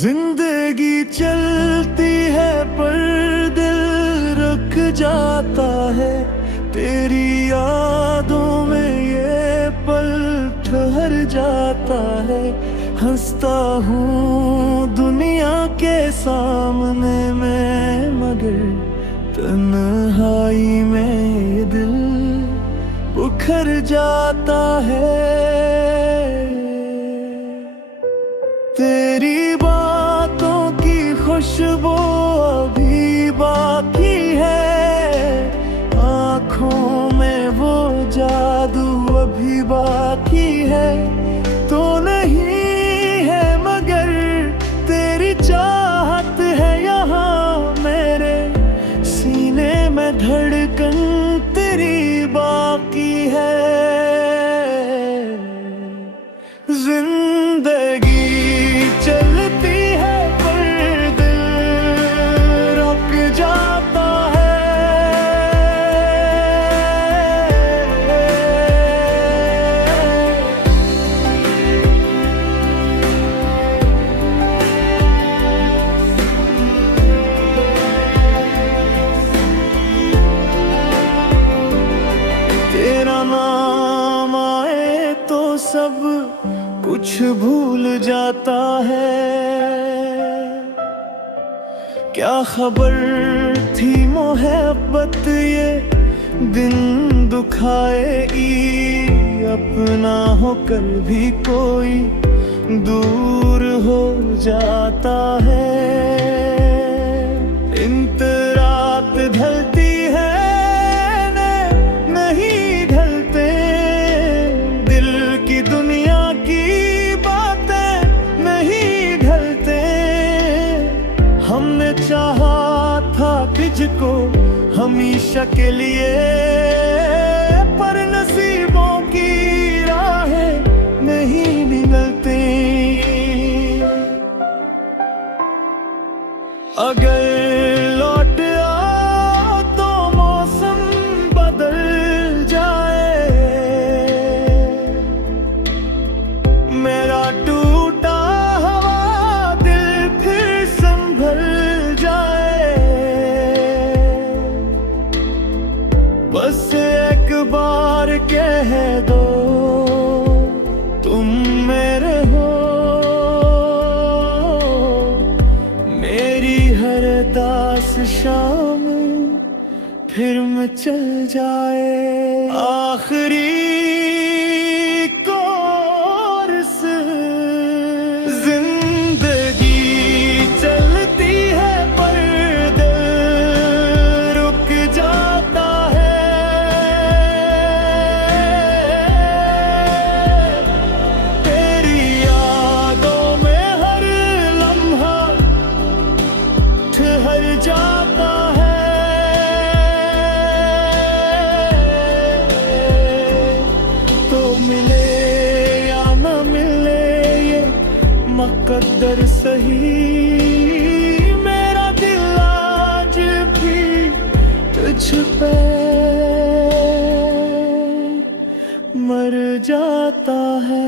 जिंदगी चलती है पर दिल रुक जाता है। तेरी यादों में ये पल ठहर जाता है। हंसता हूँ दुनिया के सामने मैं, मगर तन्हाई में ये दिल उखड़ जाता है। तेरी बातों की खुशबू अभी बाकी है, आँखों में वो जादू अभी बाकी है। तो नहीं है मगर तेरी चाहत है यहाँ, मेरे सीने में धड़कन तेरी बाकी है। जिंदगी चलती है पर दिल रुक जाता है। तेरा नाम आए तो सब कुछ भूल जाता है। क्या खबर थी मोहब्बत ये दिन दुखाएगी, अपना होकर भी कोई दूर हो जाता है। इंत रात ढलती है नहीं ढलते, दिल की दुनिया की बातें नहीं ढलते। हमने चाहा था तुझको हमेशा के लिए, पर नसीबों की राहें नहीं निकलती। अगर लौट आओ तो मौसम बदल जाए, मेरा टूटा हुआ दिल फिर संभल जाए। बस एक बार कह दो तुम मेरे हो, मेरी हर दास शाम फिर में चल जाए। आखिरी कोर्स जिंदगी चलती है पर दिल रुक जाता है। तेरी यादों में हर लम्हा ठहर जाता है। तो मिले या न मिले ये मुकद्दर सही, मेरा दिल आज भी तुझ पे मर जाता है।